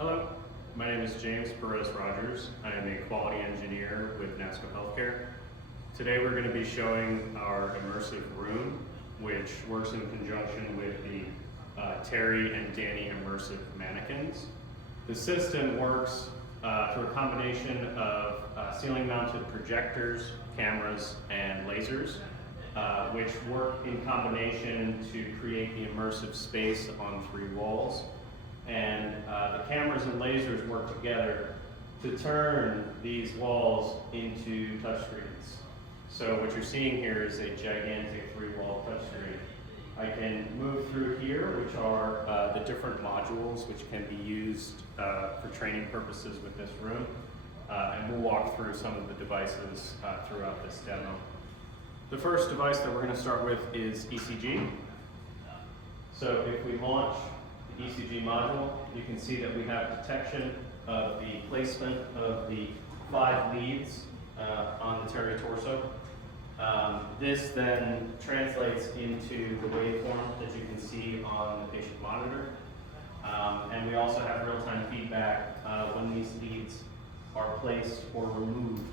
Hello, my name is James Perez-Rogers. I am a quality engineer with Nasco Healthcare. Today we're going to be showing our immersive room, which works in conjunction with the TERi and DANi immersive mannequins. The system works through a combination of ceiling-mounted projectors, cameras, and lasers, which work in combination to create the immersive space on 3 walls. And the cameras and lasers work together to turn these walls into touchscreens. So what you're seeing here is a gigantic 3-wall touchscreen. I can move through here, which are the different modules which can be used for training purposes with this room. And we'll walk through some of the devices throughout this demo. The first device that we're going to start with is ECG. So if we launch the ECG module, you can see that we have detection of the placement of the 5 leads on the TERi torso. This then translates into the waveform that you can see on the patient monitor. And we also have real-time feedback when these leads are placed or removed.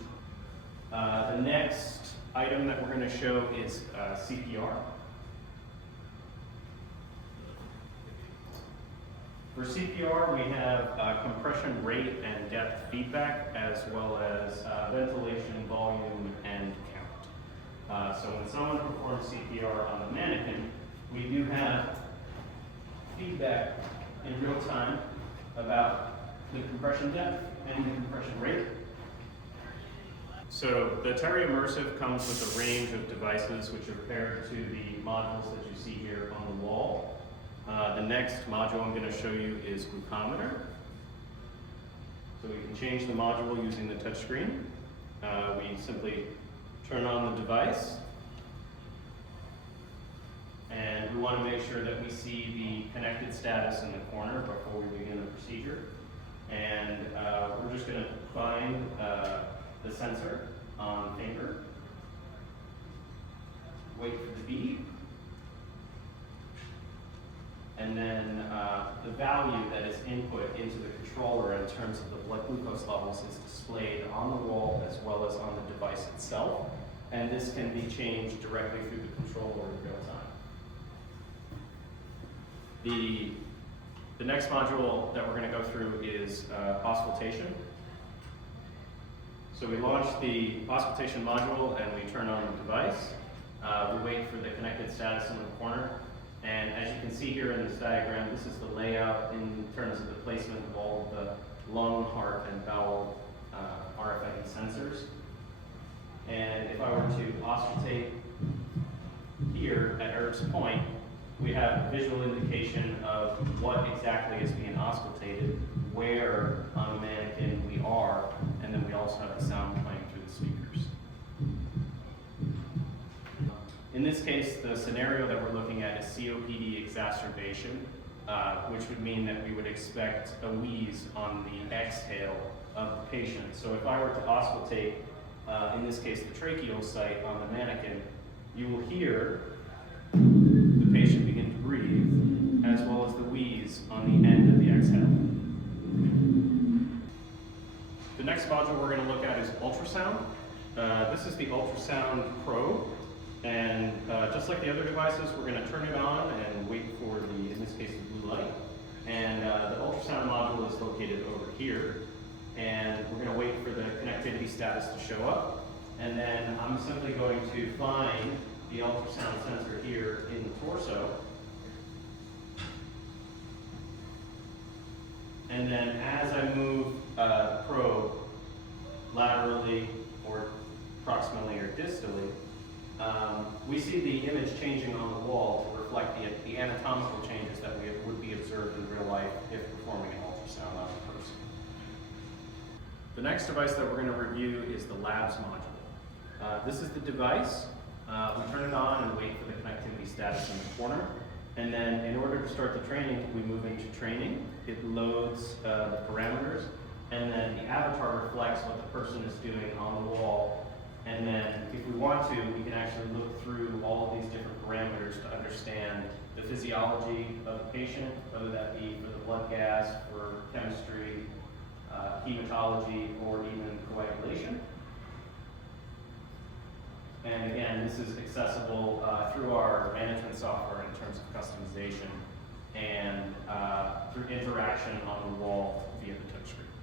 The next item that we're going to show is CPR. For CPR, we have compression rate and depth feedback, as well as ventilation, volume, and count. So when someone performs CPR on the mannequin, we do have feedback in real time about the compression depth and the compression rate. So the TERi Immersive comes with a range of devices which are paired to the modules that you see here on the wall. The next module I'm going to show you is glucometer. So we can change the module using the touchscreen. We simply turn on the device, and we want to make sure that we see the connected status in the corner before we begin the procedure. And we're just going to find the sensor on finger, wait for the beep, and then the value that is input into the controller in terms of the blood glucose levels is displayed on the wall as well as on the device itself. And this can be changed directly through the controller in real time. The next module that we're going to go through is auscultation. So we launch the auscultation module and we turn on the device. We wait for the connected status in the corner. And as you can see here in this diagram, this is the layout in terms of the placement of all of the lung, heart, and bowel RFID sensors. And if I were to auscultate here at Erb's point, we have visual indication of what exactly is being auscultated, where on the mannequin we are, and then we also have the sound playing through the speakers. In this case, the scenario that we're looking at is COPD exacerbation, which would mean that we would expect a wheeze on the exhale of the patient. So if I were to auscultate, in this case the tracheal site on the mannequin, you will hear the patient begin to breathe, as well as the wheeze on the end of the exhale. The next module we're going to look at is ultrasound. This is the ultrasound probe. And just like the other devices, we're going to turn it on and wait for the, in this case, the blue light. And the ultrasound module is located over here. And we're going to wait for the connectivity status to show up. And then I'm simply going to find the ultrasound sensor here in the torso. And then as I move the probe laterally or proximally or distally, we see the image changing on the wall to reflect the anatomical changes that would be observed in real life if performing an ultrasound on a person. The next device that we're going to review is the labs module. This is the device. We turn it on and wait for the connectivity status in the corner. And then in order to start the training, we move into training. It loads the parameters, and then the avatar reflects what the person is doing on the wall. And then if we want to, we can actually look through all of these different parameters to understand the physiology of the patient, whether that be for the blood gas, for chemistry, hematology, or even coagulation. And again, this is accessible through our management software in terms of customization and through interaction on the wall via the touchscreen.